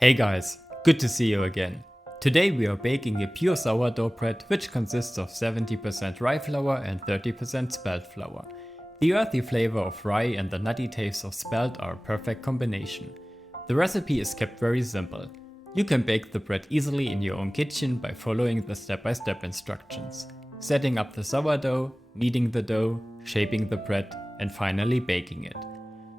Hey guys, good to see you again. Today we are baking a pure sourdough bread which consists of 70% rye flour and 30% spelt flour. The earthy flavor of rye and the nutty taste of spelt are a perfect combination. The recipe is kept very simple. You can bake the bread easily in your own kitchen by following the step-by-step instructions. Setting up the sourdough, kneading the dough, shaping the bread, and finally baking it.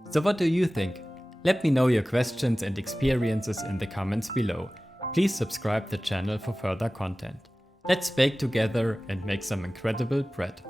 So what do you think? Let me know your questions and experiences in the comments below. Please subscribe the channel for further content. Let's bake together and make some incredible bread.